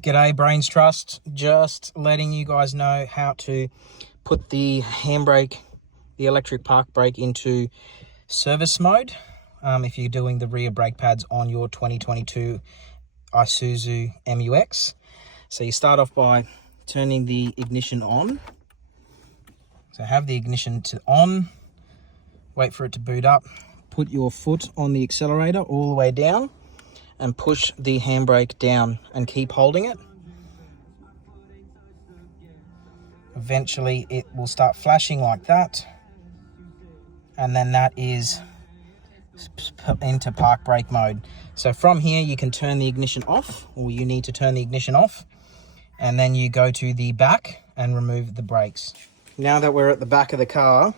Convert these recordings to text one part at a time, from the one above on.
G'day Brains Trust, just letting you guys know how to put the handbrake, the electric park brake into service mode if you're doing the rear brake pads on your 2022 Isuzu MUX. So you start off by turning the ignition on. So have the ignition on, wait for it to boot up, put your foot on the accelerator all the way down and push the handbrake down and keep holding it. Eventually it will start flashing like that, and then that is into park brake mode. So from here you can turn the ignition off, or you need to turn the ignition off, and then you go to the back and remove the brakes. Now that we're at the back of the car,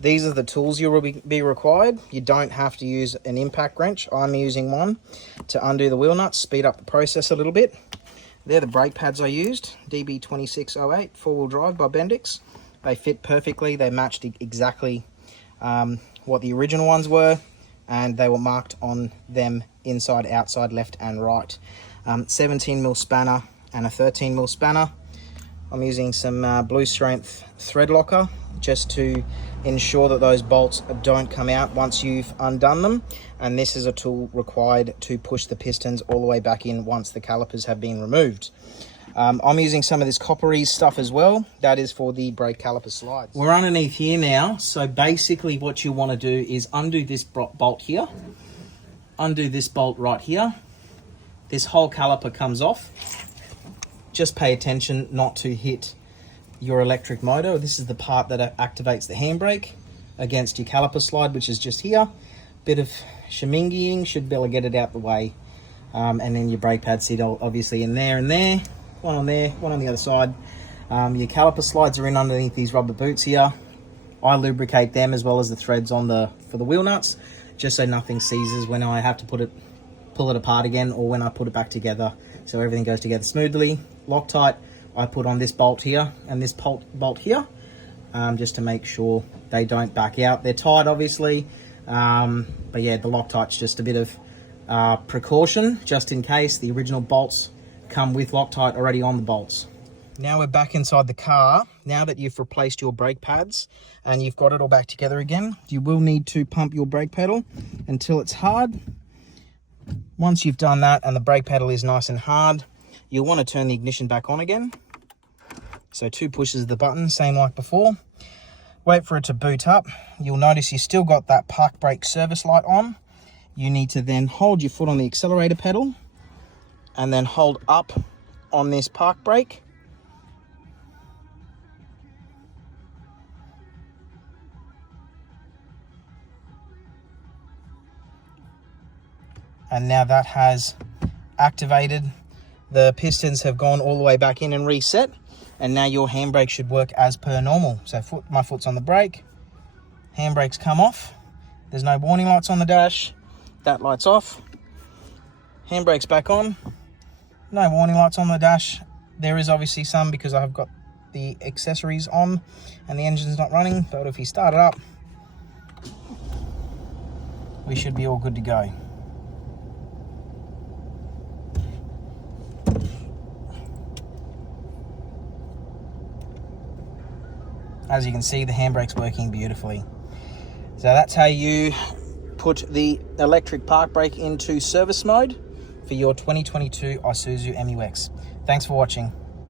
these are the tools you will be required. You don't have to use an impact wrench. I'm using one to undo the wheel nuts, speed up the process a little bit. They're the brake pads I used, DB2608 4-wheel drive by Bendix. They fit perfectly. They matched exactly what the original ones were, and they were marked on them inside, outside, left and right. 17mm spanner and a 13mm spanner. I'm using some Blue Strength thread locker just to ensure that those bolts don't come out once you've undone them, and this is a tool required to push the pistons all the way back in once the calipers have been removed. I'm using some of this coppery stuff as well. That is for the brake caliper slides. We're underneath here now, so basically what you want to do is undo this bolt here, undo this bolt right here. This whole caliper comes off. Just pay attention not to hit your electric motor. This is the part that activates the handbrake against your caliper slide, which is just here. Bit of shamingying should be able to get it out the way, and then your brake pad sit obviously in there and there. One on there, one on the other side. Your caliper slides are in underneath these rubber boots here. I lubricate them as well as the threads on for the wheel nuts, just so nothing seizes when I have to pull it apart again, or when I put it back together, so everything goes together smoothly. Loctite I put on this bolt here and this bolt here, just to make sure they don't back out. They're tight obviously, but yeah, the Loctite's just a bit of precaution, just in case. The original bolts come with Loctite already on the bolts. Now we're back inside the car. Now that you've replaced your brake pads and you've got it all back together again, you will need to pump your brake pedal until it's hard. Once you've done that and the brake pedal is nice and hard, you'll want to turn the ignition back on again. So 2 pushes of the button, same like before. Wait for it to boot up. You'll notice you still got that park brake service light on. You need to then hold your foot on the accelerator pedal and then hold up on this park brake. And now that has activated. The pistons have gone all the way back in and reset, and now your handbrake should work as per normal. So my foot's on the brake, handbrakes come off, there's no warning lights on the dash, that light's off, handbrake's back on, no warning lights on the dash. There is obviously some because I've got the accessories on and the engine's not running, but if you start it up, we should be all good to go. As you can see, the handbrake's working beautifully. So that's how you put the electric park brake into service mode for your 2022 Isuzu MUX. Thanks for watching.